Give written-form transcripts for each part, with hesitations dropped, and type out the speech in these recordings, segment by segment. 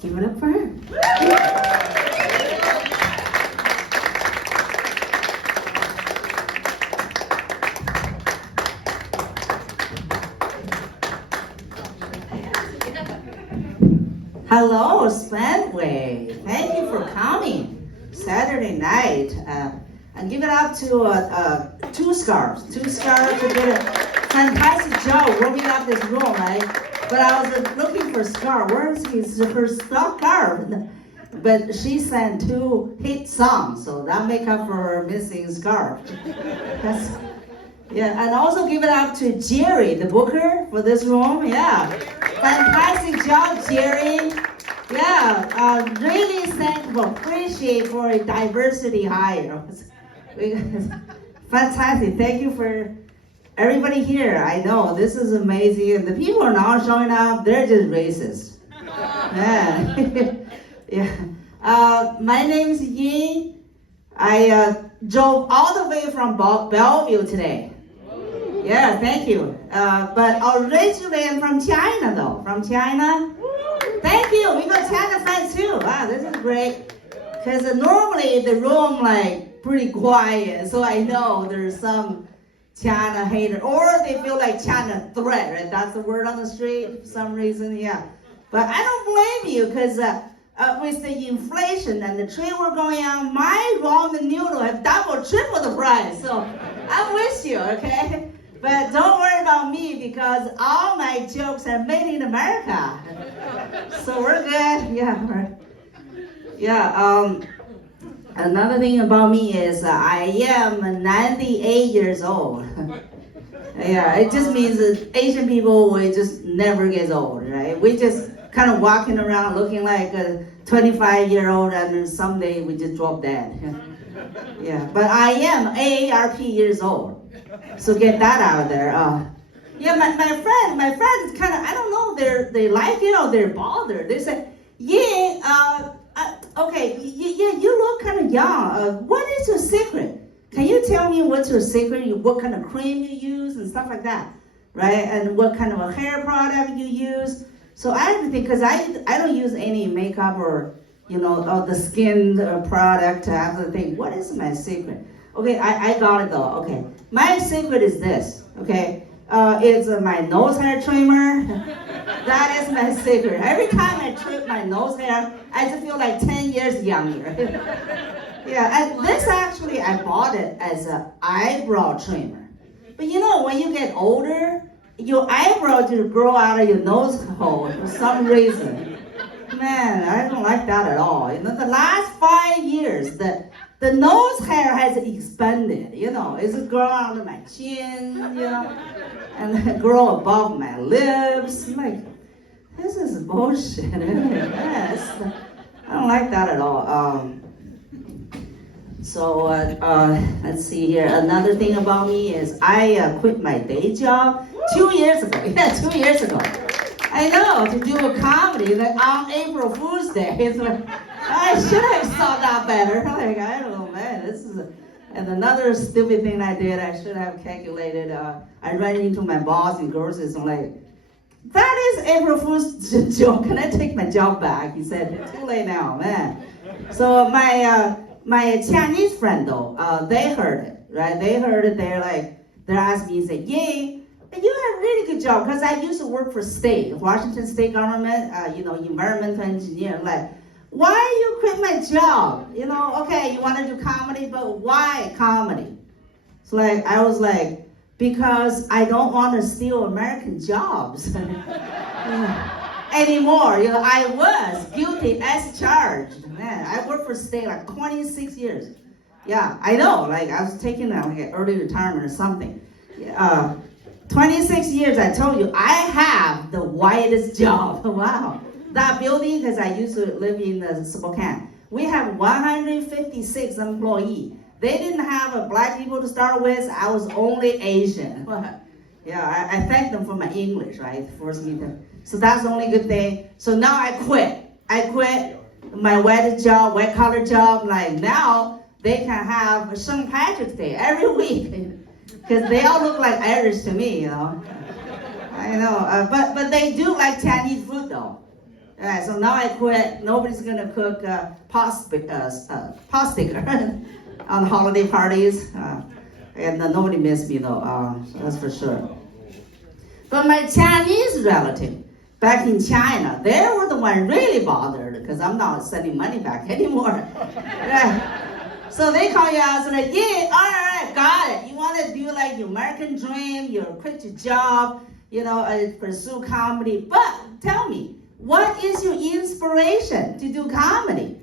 Give it up for her. Hello, Spanway. Thank you for coming. Saturday night. And give it up to two scarves. Two scarves who did a fantastic job warming up this room, right? But I was looking for scarf. Where is her scarf? But she sang 2 hit songs, so that make up for her missing scarf. Yeah, and also give it up to Jerry, the booker for this room. Yeah, fantastic job, Jerry. Yeah, really thankful, appreciate for a diversity hire. Fantastic, thank you for everybody here. I know, this is amazing. And the people are not showing up, they're just racist. Yeah. Yeah. My name is Yin. I drove all the way from Bellevue today. Yeah, thank you. But originally I'm from China though. From China. Thank you. We got China fans too. Wow, this is great. Because normally the room like pretty quiet, so I know there's some China hater, or they feel like China threat, right? That's the word on the street for some reason, yeah. But I don't blame you, because with the inflation and the trade war going on, my ramen noodle have double, triple the price. So I'm with you, okay? But don't worry about me, because all my jokes are made in America. So we're good, yeah. Another thing about me is I am 98 years old. Yeah, it just means that Asian people, we just never get old, right? We just kind of walking around looking like a 25-year-old, and then someday we just drop dead. Yeah, but I am AARP years old, so get that out of there. Yeah, my friend is kind of, I don't know, they like it or they're bothered. They say, yeah, okay, yeah, you look kind of young. What is your secret? Can you tell me what's your secret? What kind of cream you use and stuff like that, right? And what kind of a hair product you use? So I have to think, because I don't use any makeup or, or the skin product. I have to think, what is my secret? Okay, I got it though. Okay, my secret is this. Okay, it's my nose hair trimmer. That is my secret. Every time I trim my nose hair, I just feel like 10 years younger. Yeah, and this actually, I bought it as an eyebrow trimmer. But when you get older, your eyebrow just grow out of your nose hole for some reason. Man, I don't like that at all. The last 5 years, the nose hair has expanded. It's grown out of my chin, and grow above my lips. I'm like, this is bullshit. Yes. I don't like that at all. So let's see here. Another thing about me is I quit my day job 2 years ago. Yeah, 2 years ago. I know, to do a comedy on April Fool's Day. It's like, I should have thought that better. Like, I don't know, man. And another stupid thing I did, I should have calculated. I ran into my boss in groceries. I'm like, that is April Fool's joke. Can I take my job back? He said, too late now, man. So my Chinese friend though, they heard it, right? They heard it. They're asking me, say, yay. You have a really good job, because I used to work for Washington state government, environmental engineer. Like, why you quit my job? Okay, you want to do comedy, but why comedy? So I was like, because I don't want to steal American jobs anymore. I was guilty as charged. Man, I worked for state like 26 years. Yeah, I know. I was taking an early retirement or something. 26 years, I told you, I have the whitest job. Wow. That building, because I used to live in Spokane, we have 156 employees. They didn't have black people to start with. I was only Asian. Yeah, I thank them for my English, right? Forced me to. So that's the only good thing. So now I quit. I quit my white collar job. Now they can have St. Patrick's Day every week. Because they all look like Irish to me, I know, but they do like Chinese food though. Right, so now I quit. Nobody's gonna cook pot sticker on holiday parties. And nobody missed me though, so that's for sure. But my Chinese relative back in China, they were the one really bothered because I'm not sending money back anymore. Right. So they call you out and like, yeah, all right, got it. You want to do like your American dream, you quit your job, pursue comedy. But tell me, what is your inspiration to do comedy?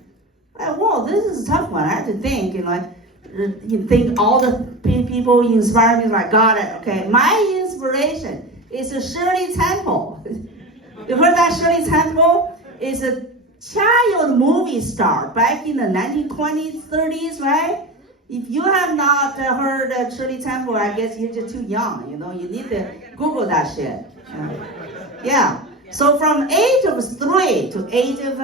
Like, whoa, this is a tough one. I have to think, you think all the people inspire me, like, got it, okay. My inspiration is a Shirley Temple. You heard that Shirley Temple? Is a child movie star back in the 1920s, 30s, right? If you have not heard Shirley Temple, I guess you're just too young, you need to Google that shit. Yeah. So from age of 3 to age of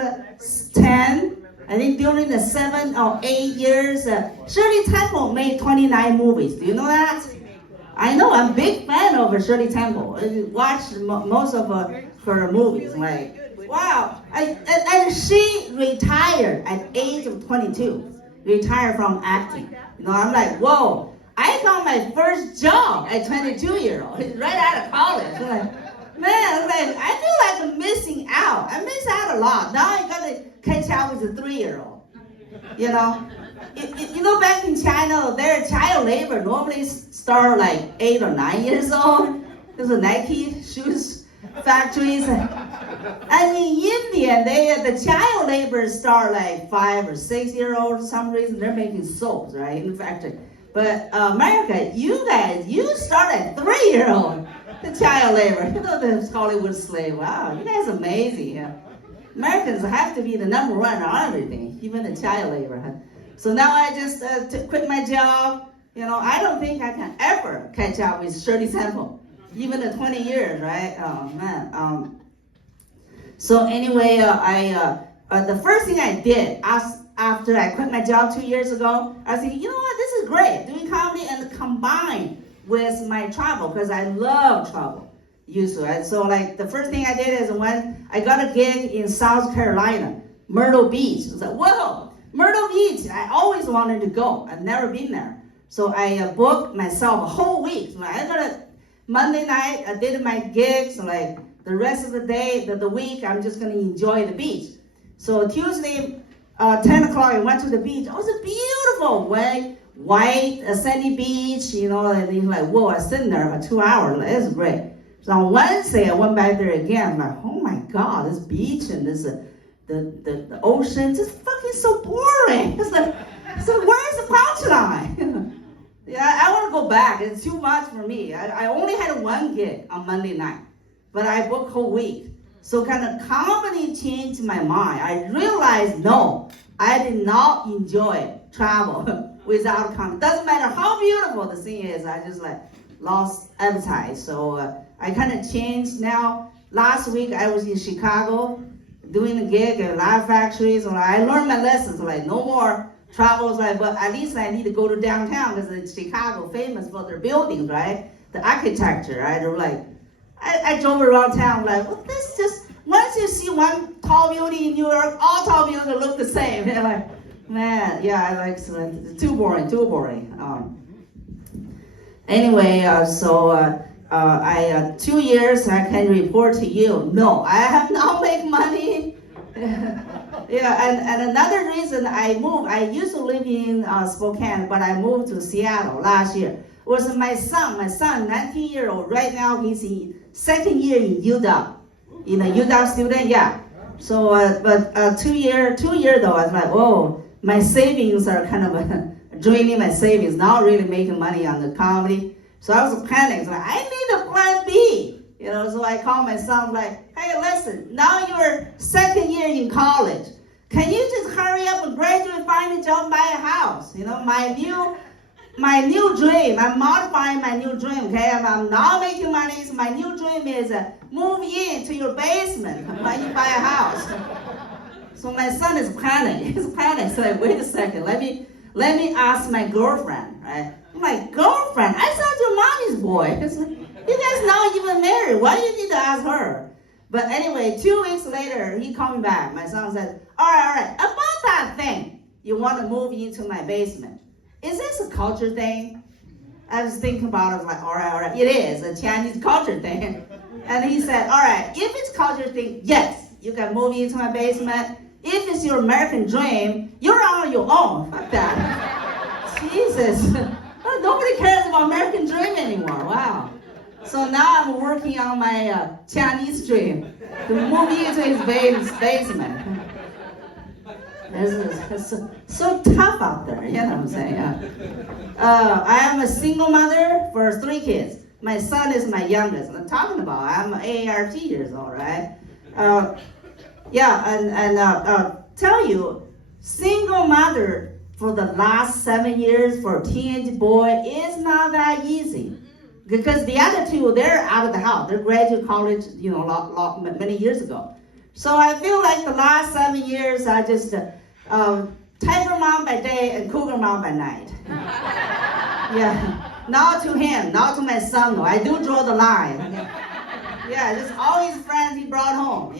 10, I think during the 7 or 8 years, Shirley Temple made 29 movies. Do you know that? I know, I'm a big fan of Shirley Temple. I watched most of her movies. Like, wow. And she retired at age of 22. Retired from acting. I'm like, whoa. I got my first job at 22-year-old, right out of college. I'm like, man, I feel like I'm missing out. I miss out a lot. Now I gotta catch up with a 3-year-old. Back in China, their child labor normally start like 8 or 9 years old. There's a Nike shoes factories. And in India, the child labor start like 5 or 6-year-old. For some reason, they're making soaps, right, in the factory. But America, you start at 3-year-old. The child labor, the Hollywood slave. Wow, you guys are amazing. Yeah. Americans have to be the number one on everything, even the child labor. Huh? So now I just quit my job. I don't think I can ever catch up with Shirley Temple, even the 20 years, right? Oh man. So anyway, the first thing I did after I quit my job 2 years ago, I was thinking, you know what, this is great, doing comedy and combined with my travel, because I love travel, used to it. So like the first thing I did is when I got a gig in South Carolina, Myrtle Beach. I was like, whoa, Myrtle Beach, I always wanted to go. I've never been there. So I booked myself a whole week. So I got Monday night, I did my gigs, so like the rest of the day, the week, I'm just gonna enjoy the beach. So Tuesday, 10 o'clock, I went to the beach. It was a beautiful white, sandy beach, and you're like, whoa, I was sitting there for 2 hours. Like, it's great. So on Wednesday, I went back there again. I'm like, oh my God, this beach and this the ocean, just fucking so boring. It's like, so where's the punchline? Yeah, I want to go back. It's too much for me. I only had one gig on Monday night, but I booked whole week. So kind of comedy changed my mind. I realized, no, I did not enjoy travel without comedy. Doesn't matter how beautiful the scene is, I just lost appetite. So I kind of changed now. Last week I was in Chicago doing a gig at Laugh Factory. So I learned my lessons, no more travels, but at least I need to go to downtown because it's Chicago famous for their buildings, right? The architecture, right? They're I drove around town this just, once you see one tall building in New York, all tall buildings look the same. And man, yeah, I it's too boring. Anyway, so I 2 years, I can report to you, no, I have not made money. Yeah, and another reason I moved, I used to live in Spokane, but I moved to Seattle last year. Was my son, 19-year-old, right now he's in second year in UW. UW student, yeah. So, but 2 year though, I was like, oh, my savings are kind of draining my savings, not really making money on the comedy. So I was panicked, I need a plan B. So I called my son, hey, listen, now you're second year in college. Can you just hurry up and graduate, find a job, buy a house? My new dream, I'm modifying my new dream, okay? I'm not making money, so my new dream is move into your basement when you buy a house. So my son is panicking, he's panicking. So wait a second, let me ask my girlfriend, right? I'm like, girlfriend? I thought your mommy's boy. You guys not even married, why do you need to ask her? But anyway, 2 weeks later, he called me back. My son said, all right, about that thing, you want to move into my basement. Is this a culture thing? I was thinking about it, I was like, all right, it is a Chinese culture thing. And he said, all right, if it's culture thing, yes, you can move into my basement. If it's your American dream, you're on your own. Fuck that. Jesus. Nobody cares about American dream anymore. Wow. So now I'm working on my Chinese dream to move into his basement. It's so tough out there, you know what I'm saying? I am a single mother for 3 kids. My son is my youngest. I'm talking about, I'm 80 years old, right? Tell you, single mother for the last 7 years for a teenage boy is not that easy. Because the other 2, they're out of the house. They graduated college, many years ago. So I feel like the last 7 years, I just tiger mom by day and cougar mom by night. Yeah, not to him, not to my son. No, I do draw the line. Yeah, just all his friends he brought home.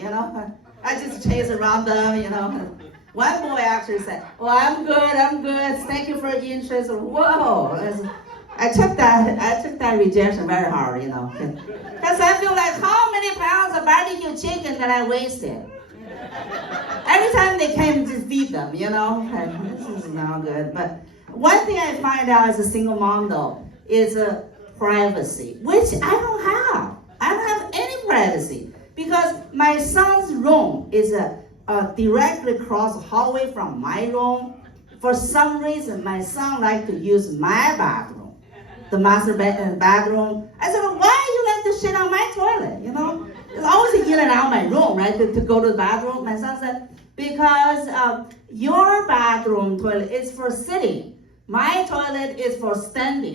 I just chase around them. One boy actually said, "Well, I'm good. Thank you for your interest." Whoa. I took that rejection very hard, because I feel like how many pounds of barbecue chicken that I wasted. Every time they came to feed them, this is not good. But one thing I find out as a single mom though is privacy, which I don't have. I don't have any privacy because my son's room is directly across the hallway from my room. For some reason, my son likes to use my bathroom. The master bathroom. I said, well, why you let this shit on my toilet, It's always in and out of my room, right, to go to the bathroom. My son said, because your bathroom toilet is for sitting. My toilet is for standing.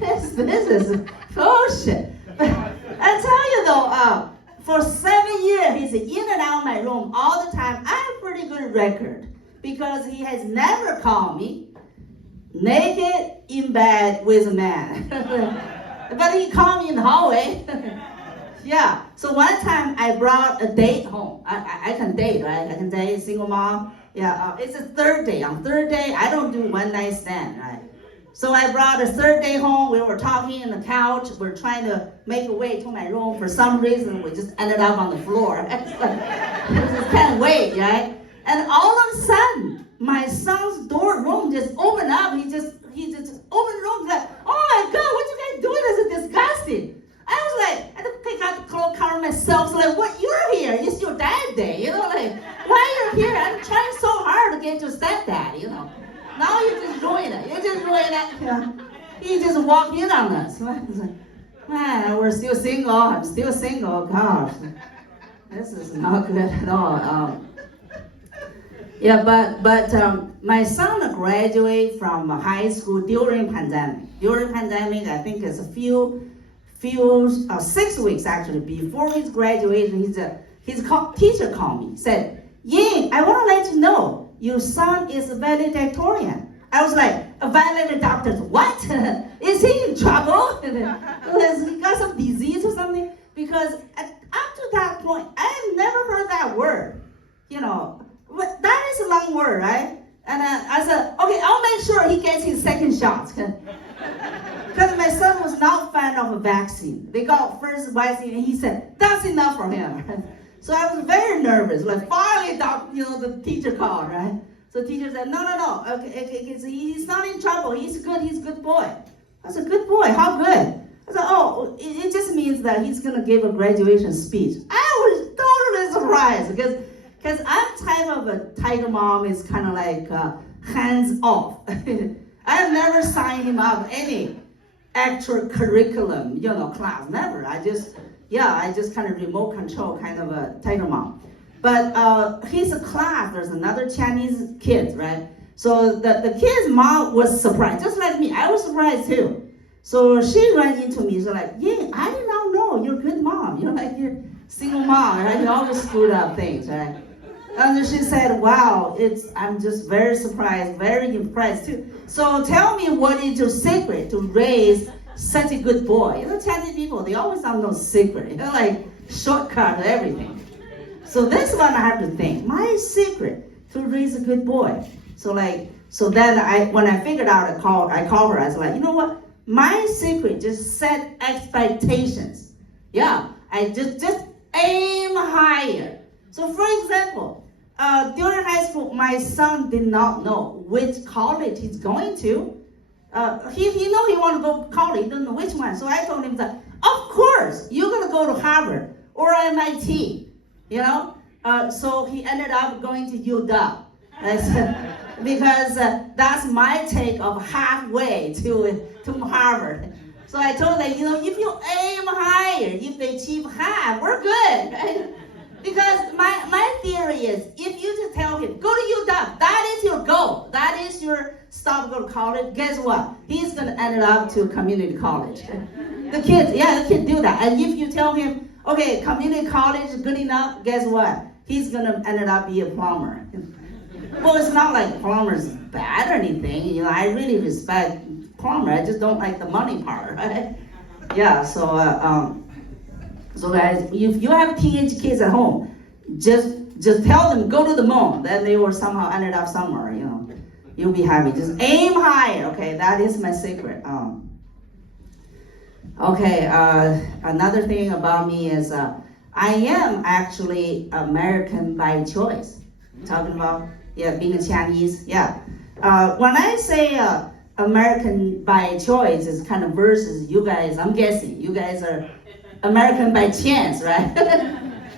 This is bullshit. I tell you though, for 7 years, he's in and out of my room all the time. I have a pretty good record because he has never called me naked in bed with a man. But he called me in the hallway. Yeah, so one time I brought a date home. I can date, right? I can date, single mom. Yeah, it's a 3rd day. On 3rd day, I don't do one night stand, right? So I brought a 3rd day home. We were talking on the couch. We're trying to make a way to my room. For some reason, we just ended up on the floor. Just can't wait, right? And all of a sudden, my son's room just opened up. He just opened the room like, oh my God, what you guys doing? This is disgusting. I was like, I had to pick out the clothes, cover myself. So like, what? You're here. It's your dad day. Like, why you're here? I'm trying so hard to get your stepdad, Now you just ruin it. He just walked in on us. I was like, man, we're still single. I'm still single. Gosh, this is not good at all. Yeah, but my son graduated from high school during pandemic. During pandemic, I think it's a few 6 weeks actually before his graduation. His teacher called me, said, "Ying, I want to let you know your son is a valedictorian." I was like, "A valedictorian? What? Is he in trouble? Has he got some disease or something?" Because up to that point, I had never heard that word. But that is a long word, right? And I said, okay, I'll make sure he gets his second shot. Because my son was not a fan of a vaccine. They got first vaccine, and he said, that's enough for him. So I was very nervous. Like, finally, the teacher called, right? So the teacher said, no. Okay, he's not in trouble. He's a good boy. I said, good boy, how good? I said, oh, it just means that he's going to give a graduation speech. I was totally surprised because I'm type of a tiger mom is kind of like hands off. I have never signed him up any extra curriculum, class, never. I just kind of remote control kind of a tiger mom. But his class, there's another Chinese kid, right? So the kid's mom was surprised, just like me. I was surprised too. So she ran into me. She's like, yeah, I did not know you're a good mom. You're single mom, right? You always screwed up things, right? And she said, wow, I'm just very surprised, very impressed too. So tell me, what is your secret to raise such a good boy? Chinese people, they always have no secret. shortcut to everything. So this one I have to think, my secret to raise a good boy. So then when I figured out, I called her, I was like, you know what? My secret, just set expectations. Yeah, I just aim higher. So for example, during high school, my son did not know which college he's going to. He know he want to go to college, he doesn't know which one. So I told him that, of course, you're going to go to Harvard or MIT, you know? So he ended up going to UW. I said, because that's my take of halfway to Harvard. So I told them, you know, if you aim higher, if they achieve half, we're good, right? Because my theory is, if you just tell him, go to UW, that is your goal, that is your stop, go to college, guess what? He's going to end up to community college. The kids do that. And if you tell him, okay, community college is good enough, guess what? He's going to end up be a plumber. Well, it's not like plumber's bad or anything. You know, I really respect plumber. I just don't like the money part, right? Yeah, so guys, if you have teenage kids at home, just tell them, go to the moon. Then they will somehow ended up somewhere, you know. You'll be happy. Just aim higher, okay? That is my secret. Another thing about me is I am actually American by choice. Talking about, being a Chinese, when I say American by choice, it's kind of versus you guys, I'm guessing, you guys are American by chance, right?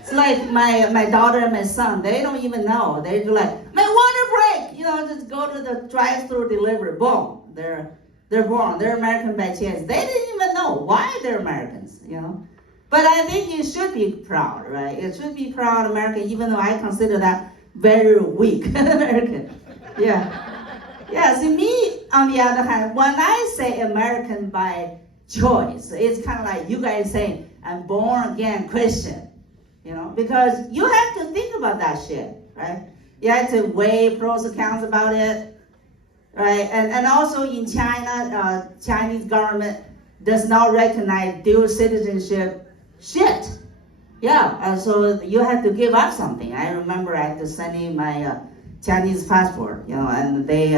It's like my daughter and my son, they don't even know. They're like, my water break, you know, just go to the drive-through delivery, boom, they're born, they're American by chance. They didn't even know why they're Americans, you know. But I think you should be proud, right? It should be proud American, even though I consider that very weak American. See, me, on the other hand, when I say American by choice, it's kind of like you guys saying, I'm born again Christian, you know, because you have to think about that shit, right? You have to weigh pros and cons about it, right? And also in China, Chinese government does not recognize dual citizenship shit. So you have to give up something. I remember I had to send in my Chinese passport, you know, and they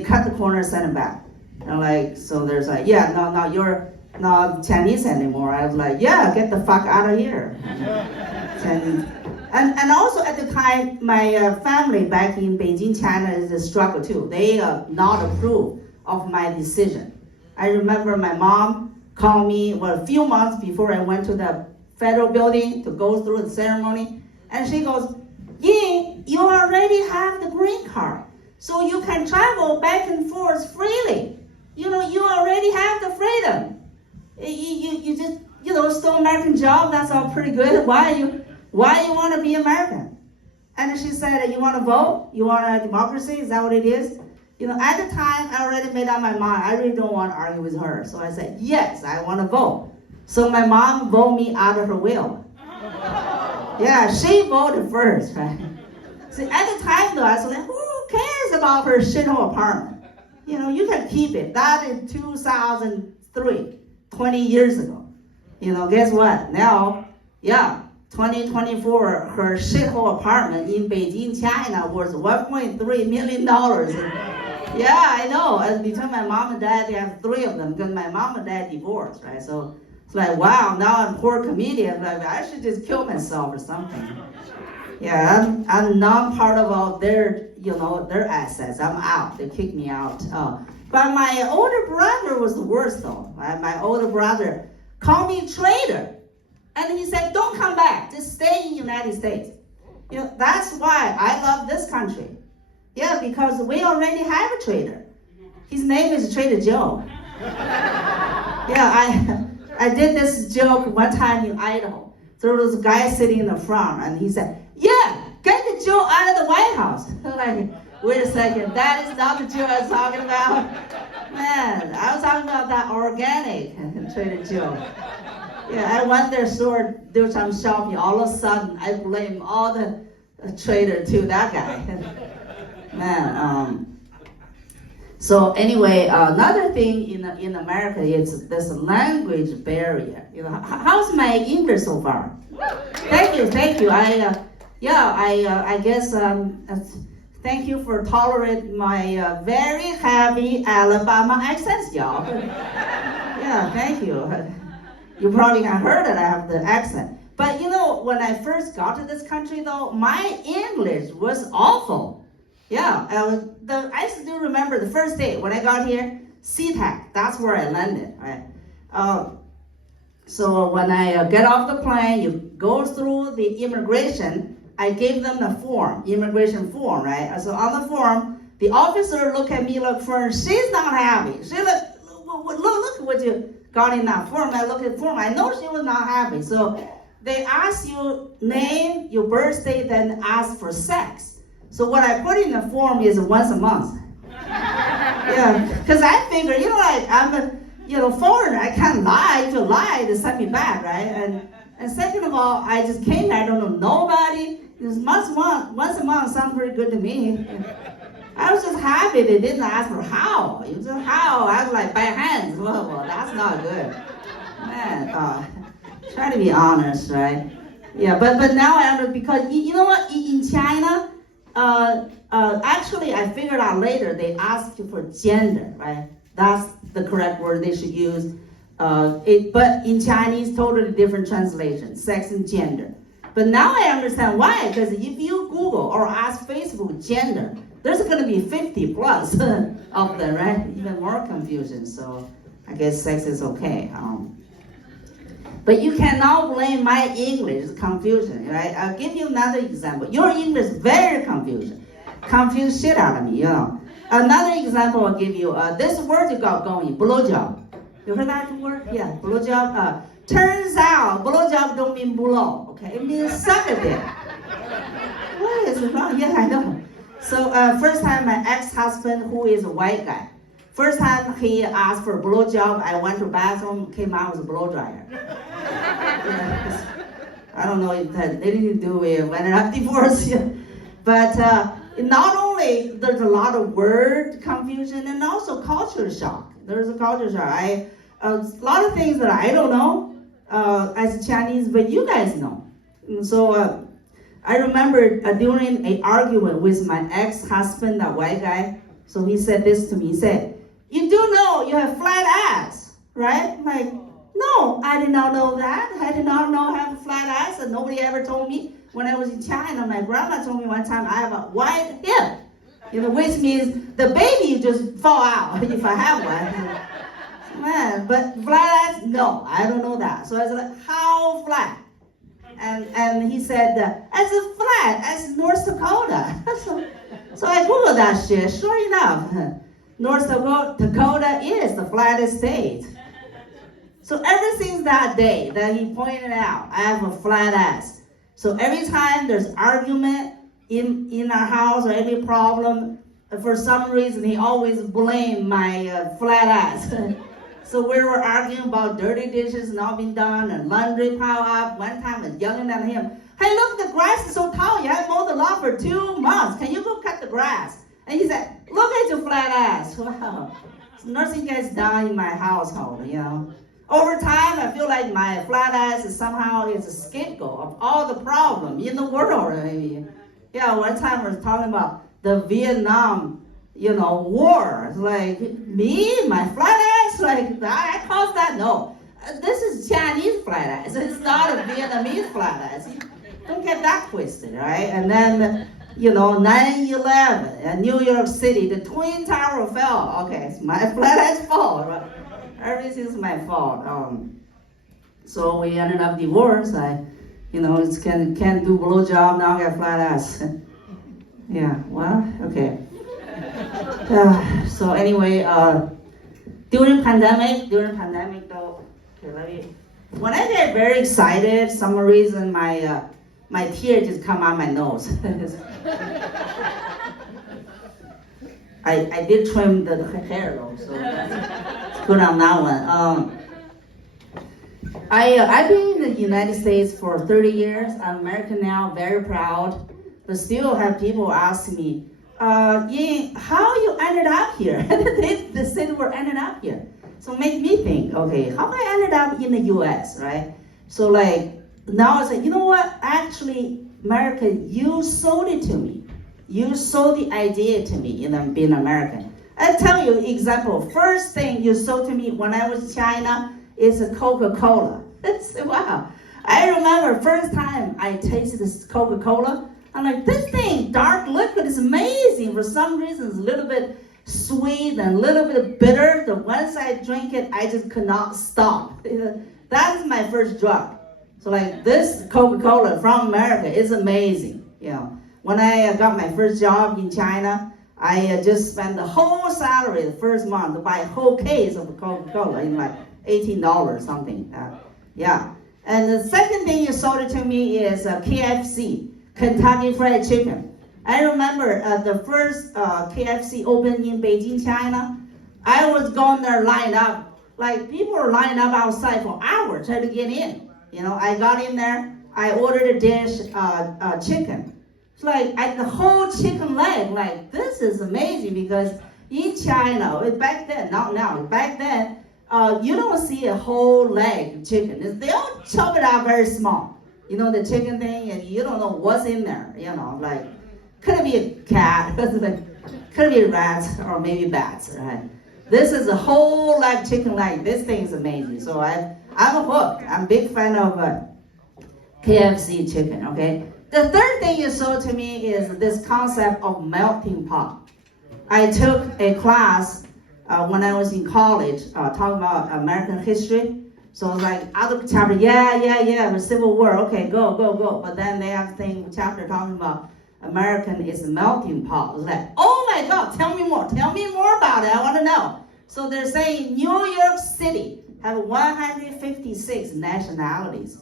cut the corner and sent it back. And like, so there's like, no, you're not Chinese anymore. I was like, get the fuck out of here. Chinese. And also at the time, my family back in Beijing, China is a struggle too. They not approve of my decision. I remember my mom called me, a few months before I went to the federal building to go through the ceremony, and she goes, Ying, you already have the green card, so you can travel back and forth freely. You know, you already have the freedom. You just, you know, still American job, that's all pretty good. Why you want to be American? And she said, you want to vote? You want a democracy? Is that what it is? You know, at the time, I already made up my mind. I really don't want to argue with her. So I said, yes, I want to vote. So my mom voted me out of her will. She voted first, right? See, at the time though, I was like, who cares about her shithole apartment? You know, you can keep it. That is 2003, 20 years ago. You know, guess what? Now, 2024, her shithole apartment in Beijing, China was $1.3 million. I know. And between my mom and dad, they have 3 of them because my mom and dad divorced, right? So it's like, wow, now I'm poor comedian. Like, I should just kill myself or something. I'm not part of all their, their assets. I'm out. They kicked me out. But my older brother was the worst though. My older brother called me traitor. And he said, don't come back. Just stay in the United States. You know, that's why I love this country. Because we already have a traitor. His name is Trader Joe. I did this joke one time in Idaho. There was a guy sitting in the front, and he said, get the Joe out of the White House. I'm like, wait a second, that is not the Joe I was talking about. Man, I was talking about that organic Trader Joe. I went there, do some shopping. All of a sudden, I blame all the trader to that guy. Man, So anyway, another thing in America is this language barrier. You know, how's my English so far? Thank you. I guess thank you for tolerating my very heavy Alabama accent, y'all. Yeah, thank you. You probably have heard that I have the accent. But you know, when I first got to this country, though, my English was awful. Yeah, I still remember the first day when I got here, SeaTac, that's where I landed, right? So when I get off the plane, you go through the immigration, I gave them the form, immigration form, right? So on the form, the officer looked at me like, she's not happy. She look what you got in that form. I look at the form, I know she was not happy. So they ask you name, your birthday, then ask for sex. So what I put in the form is once a month. Yeah, because I figure, you know, like I'm a foreigner, I can't lie. If you lie, they send me back, right? And second of all, I just came here, I don't know nobody. Once a month sounds pretty good to me. I was just happy they didn't ask for how. It was just how. I was like, by hands. Well, that's not good. Man, try to be honest, right? Yeah, but now I understand, because you know what, in China, actually I figured out later they ask you for gender, right? That's the correct word they should use. But in Chinese, totally different translation, sex and gender. But now I understand why, because if you Google or ask Facebook gender, there's going to be 50 plus of them, right? Even more confusion. So I guess sex is okay. But you cannot blame my English confusion, right? I'll give you another example. Your English is very confusing. Confuse shit out of me, you know. Another example I'll give you. This word you got going, blowjob. You heard that word? Yeah, blowjob. Turns out, blowjob don't mean blow, okay? It means suck a dick. What is wrong? Yeah, I know. So first time my ex-husband, who is a white guy, first time he asked for a blowjob, I went to the bathroom, came out with a blow dryer. I don't know if that they didn't do it when I got divorced. But not only there's a lot of word confusion and also culture shock. There's a culture shock. A lot of things that I don't know as a Chinese, but you guys know. And so I remember during an argument with my ex-husband, that white guy. So he said this to me. He said, "You do know you have flat ass, right?" I'm like, no, I did not know that. I did not know I have a flat ass, and nobody ever told me. When I was in China, my grandma told me one time I have a wide hip, which means the baby just fall out if I have one. Man, but flat ass, no, I don't know that. So I was like, how flat? And he said, as flat as North Dakota. So I Googled that shit. Sure enough, North Dakota is the flattest state. So ever since that day that he pointed out, I have a flat ass. So every time there's argument in our house or any problem, for some reason he always blamed my flat ass. So we were arguing about dirty dishes not being done and laundry pile up. One time I was yelling at him, "Hey, look, the grass is so tall. You haven't mowed the lawn for 2 months. Can you go cut the grass?" And he said, "Look at your flat ass." Wow. So nothing gets done in my household, Over time, I feel like my flat ass is somehow a scapegoat of all the problems in the world. Yeah, one time we was talking about the Vietnam, war. It's like, me, my flat ass, like I caused that? No, this is Chinese flat ass. It's not a Vietnamese flat ass. Don't get that twisted, right? And then, 9/11 in New York City, the Twin Tower fell. Okay, it's my flat ass fault, right? Everything's my fault. So we ended up divorced. I, can't do blowjob, now I got flat ass. Yeah, well, okay. So anyway, during pandemic though, okay, when I get very excited, some reason my tears just come out my nose. I did trim the hair though, so that's good on that one. I've been in the United States for 30 years. I'm American now, very proud, but still have people ask me, how you ended up here? They said we're ended up here. So make me think, okay, how I ended up in the US, right? So like, now I say, you know what? Actually, America, you sold it to me. You sold the idea to me, being American. I tell you, example, first thing you sold to me when I was in China is a Coca-Cola. I said, wow. I remember first time I tasted this Coca-Cola, I'm like, this thing, dark liquid, is amazing. For some reason, it's a little bit sweet and a little bit bitter. The once I drink it, I just could not stop. That is my first drug. So like this Coca-Cola from America is amazing. When I got my first job in China, I just spent the whole salary the first month to buy a whole case of Coca-Cola in like $18 something. And the second thing you sold it to me is KFC, Kentucky Fried Chicken. I remember the first KFC opened in Beijing, China. I was going there line up. Like people were lining up outside for hours trying to get in. I got in there. I ordered a dish, chicken. It's like the whole chicken leg. Like this is amazing because in China, back then, not now, back then, you don't see a whole leg chicken. They all chop it out very small. The chicken thing, and you don't know what's in there. Like could be a cat, could be rats, or maybe bats, right? This is a whole leg chicken leg. This thing is amazing. So I'm hooked. I'm a big fan of KFC chicken. Okay. The third thing you sold to me is this concept of melting pot. I took a class when I was in college, talking about American history. So it's like other chapter, the Civil War, okay, go. But then they have thing chapter talking about American is a melting pot. It's like, oh my God, tell me more about it. I want to know. So they're saying New York City have 156 nationalities.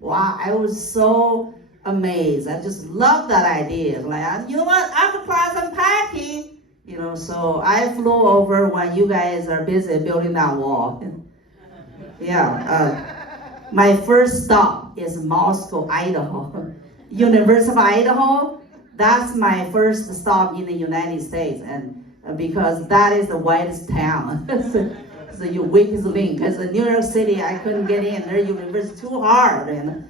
Wow, I was so amazed. I just love that idea. Like, you know what? After class, I'm packing. So I flew over when you guys are busy building that wall. My first stop is Moscow, Idaho. University of Idaho, that's my first stop in the United States, and because that is the whitest town. So your weakest link. Because in New York City, I couldn't get in. Their university too hard. And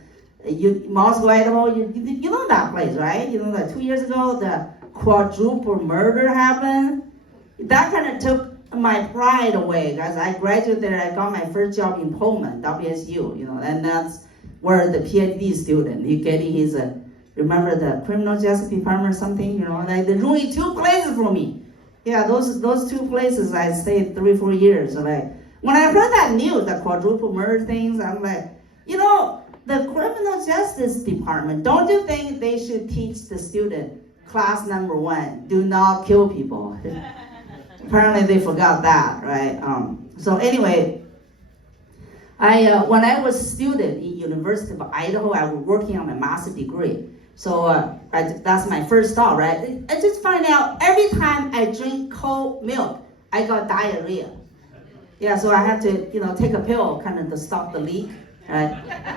Moscow, Idaho, you know that place, right? That 2 years ago, the quadruple murder happened. That kind of took my pride away, because I graduated there. I got my first job in Pullman, WSU, and that's where the PhD student, he getting his, remember the criminal justice department or something, like they ruined two places for me. Those two places I stayed 3-4 years. So like, when I heard that news, the quadruple murder things, I'm like, the criminal justice department, don't you think they should teach the student, class number 1, do not kill people? Apparently they forgot that, right? So anyway, when I was a student in University of Idaho, I was working on my master's degree. So that's my first stop, right? I just find out every time I drink cold milk, I got diarrhea. So I have to, take a pill kind of to stop the leak, right?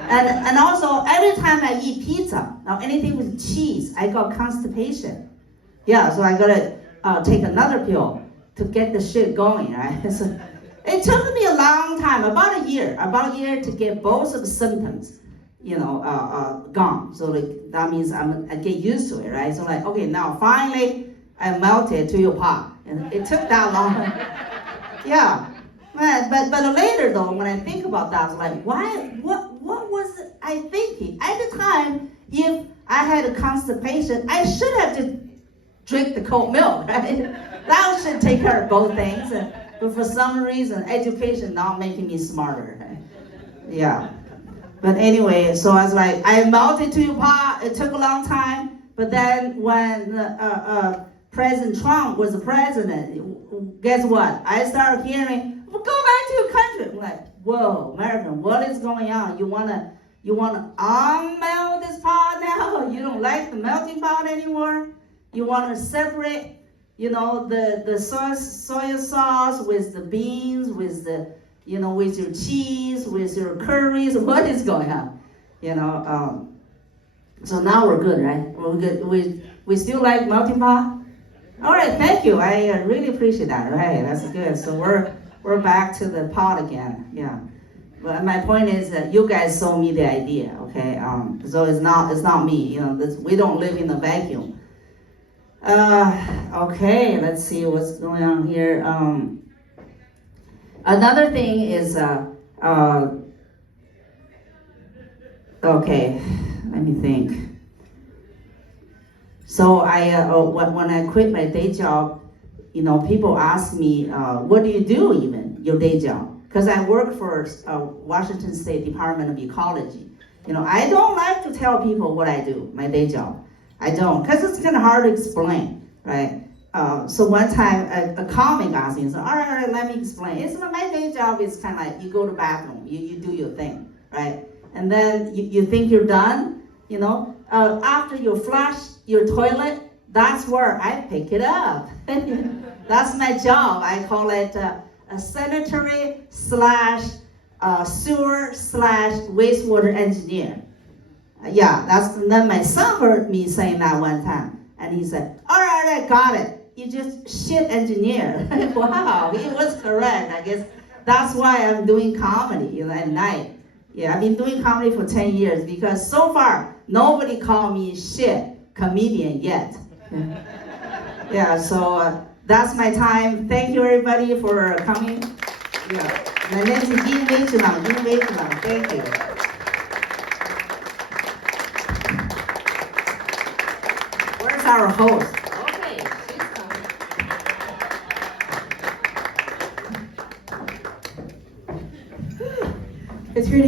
And also every time I eat pizza, now anything with cheese, I got constipation. So I gotta take another pill to get the shit going, right? So it took me a long time, about a year to get both of the symptoms, gone. So like, that means I get used to it, right? So like, okay, now finally I melted to your pot, and it took that long. But later though, when I think about that, I was like, what was I thinking? At the time, if I had a constipation, I should have just drink the cold milk, right? That should take care of both things. But for some reason, education not making me smarter. Right? But anyway, so I was like, I melted to your pot. It took a long time. But then when President Trump was the president, guess what? I started hearing, well, go back to your country. I'm like, whoa, American, what is going on? You wanna unmelt this pot now? You don't like the melting pot anymore? You want to separate, the soy sauce with the beans, with the, with your cheese, with your curries. What is going on? So now we're good, right? We're good. We still like melting pot? All right, thank you. I really appreciate that. Right, that's good. So we're back to the pot again. Yeah. But my point is that you guys sold me the idea. Okay. So it's not me. You know, we don't live in a vacuum. Okay. Let's see what's going on here. Another thing is okay. Let me think. So when I quit my day job, you know, people ask me, what do you do even, your day job? Because I work for Washington State Department of Ecology. You know, I don't like to tell people what I do, my day job. I don't, because it's kind of hard to explain, right? So one time a comic asked me, so, all right, let me explain. It's my day job is kind of like you go to the bathroom, you do your thing, right? And then you think you're done, you know, after you flush your toilet, that's where I pick it up. That's my job. I call it a sanitary slash sewer slash wastewater engineer. Then my son heard me saying that one time, and he said, all right, I got it. You just shit engineer. Wow, he was correct. I guess that's why I'm doing comedy, you know, at night. Yeah, I've been doing comedy for 10 years because so far, nobody called me shit comedian yet. Yeah, so that's my time. Thank you, everybody, for coming. Yeah, my name is Yin Wei Zhilang. Thank you. Where's our host? Okay, she's coming. It's great to